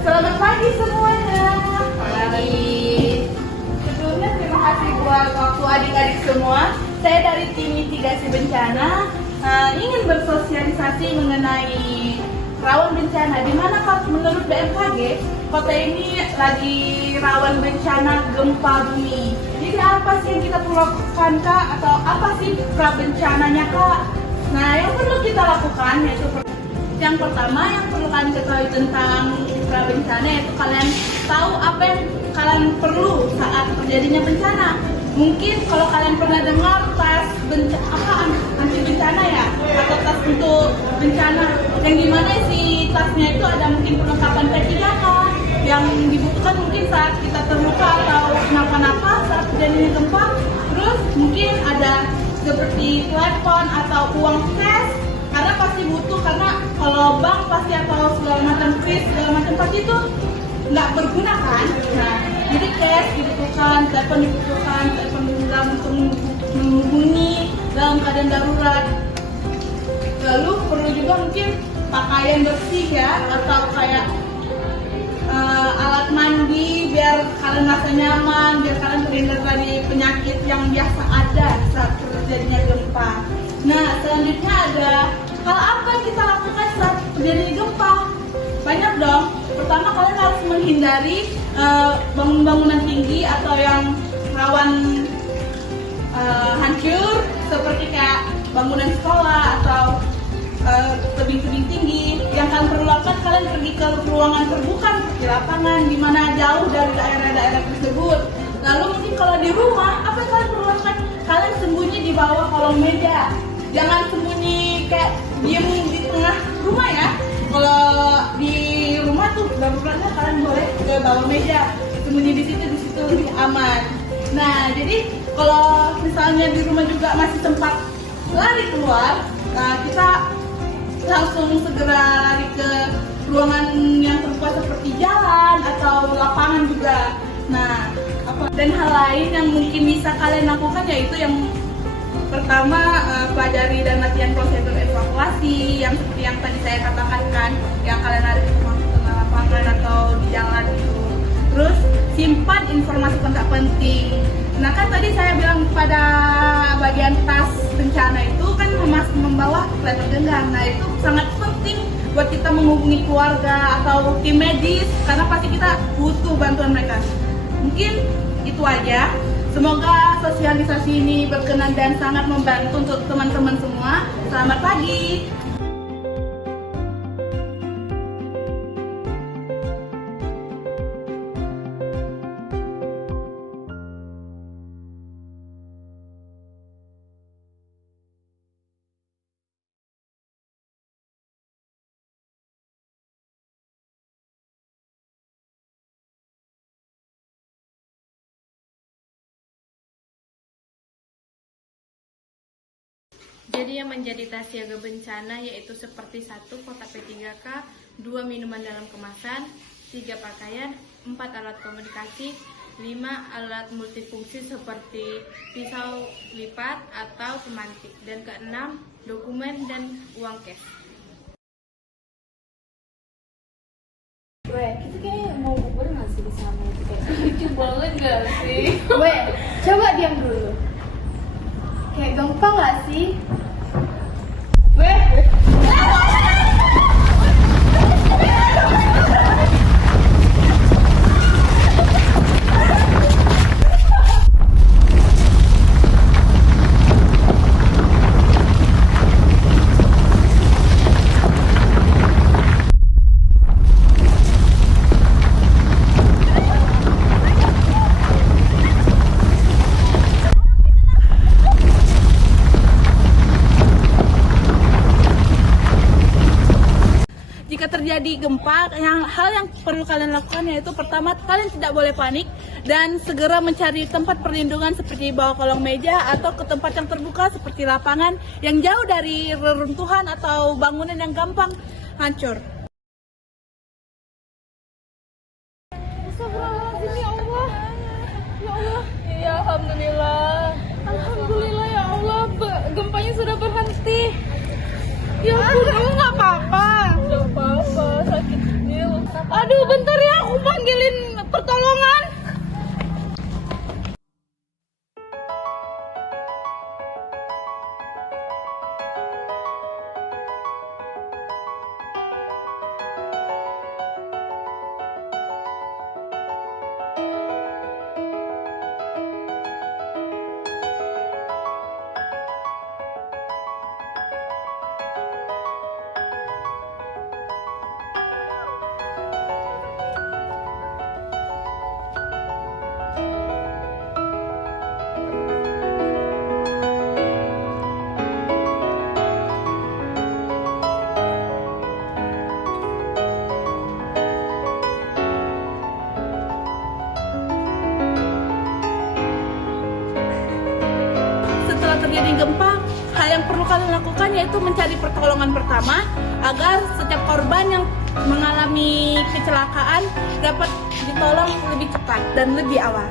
Selamat pagi semuanya. Pagi. Sebelumnya terima kasih buat waktu adik-adik semua. Saya dari tim mitigasi bencana ingin bersosialisasi mengenai rawan bencana. Di mana menurut BMKG kota ini lagi rawan bencana gempa bumi. Jadi apa sih yang kita perlu lakukan Kak? Atau apa sih pra bencananya Kak? Nah, yang perlu kita lakukan yaitu yang pertama yang perlu kalian ketahui tentang pra bencana yaitu kalian tahu apa yang kalian perlu saat terjadinya bencana. Mungkin kalau kalian pernah dengar tas anti bencana ya, atau tas untuk bencana, yang dimana si tasnya itu ada mungkin perlengkapan P3K yang dibutuhkan mungkin saat kita terluka atau kenapa-napa saat terjadinya gempa. Terus mungkin ada seperti telepon atau uang cash, karena pasti butuh, karena kalau bank pasti atau segala macam kris segala macam pasti itu nggak berguna kan. Nah, jadi cash dibutuhkan, telepon genggam untuk menghubungi dalam keadaan darurat. Lalu perlu juga mungkin pakaian bersih ya, atau kayak alat mandi biar kalian merasa nyaman, biar kalian terhindar dari penyakit yang biasa ada saat terjadinya gempa. Nah, selanjutnya ada hal apa yang kita lakukan saat terjadi gempa? Banyak dong. Pertama, kalian harus menghindari bangunan tinggi atau yang rawan hancur, seperti kayak bangunan sekolah atau tebing-tebing tinggi. Yang kalian perlu lakukan, kalian pergi ke ruangan terbuka seperti lapangan, di mana jauh dari daerah-daerah tersebut. Lalu mungkin kalau di rumah, apa yang kalian perlu lakukan? Kalian sembunyi di bawah kolong meja. Jangan sembunyi kayak diem di tengah rumah ya. Kalau di rumah tuh daruratnya kalian boleh ke bawah meja, sembunyi di situ lebih aman. Nah, jadi kalau misalnya di rumah juga masih sempat lari keluar, kita langsung segera lari ke ruangan yang terbuka seperti jalan atau lapangan juga. Nah, dan hal lain yang mungkin bisa kalian lakukan yaitu yang pertama, pelajari dan latihan prosedur evakuasi yang seperti yang tadi saya katakan kan, yang kalian ada di tengah lapangan atau di jalan itu. Terus simpan informasi kontak penting. Nah, kan tadi saya bilang pada bagian tas bencana itu kan membawa letter genggam. Nah, itu sangat penting buat kita menghubungi keluarga atau tim medis, karena pasti kita butuh bantuan mereka. Mungkin itu aja. Semoga sosialisasi ini berkenan dan sangat membantu untuk teman-teman semua. Selamat pagi. Jadi yang menjadi tas siaga bencana yaitu seperti 1 kotak P3K, 2 minuman dalam kemasan, 3 pakaian, 4 alat komunikasi, 5 alat multifungsi seperti pisau lipat atau pemantik, dan ke-6 dokumen dan uang cash. Weh, kita kayak mau bubur nggak sih di sana? Kayak lucu banget gak sih? Weh, coba diam dulu. Kayak gampang nggak sih? Weh. Jika terjadi gempa, hal yang perlu kalian lakukan yaitu pertama, kalian tidak boleh panik dan segera mencari tempat perlindungan seperti bawah kolong meja atau ke tempat yang terbuka seperti lapangan yang jauh dari reruntuhan atau bangunan yang gampang hancur. Astagfirullahaladzim, ya Allah. Ya Allah. Ya Alhamdulillah. Alhamdulillah ya Allah, gempanya sudah berhenti. Ya ampun, kamu nggak apa-apa? Nggak apa-apa, sakit. Aduh, bentar terjadi gempa, hal yang perlu kalian lakukan yaitu mencari pertolongan pertama agar setiap korban yang mengalami kecelakaan dapat ditolong lebih cepat dan lebih awal.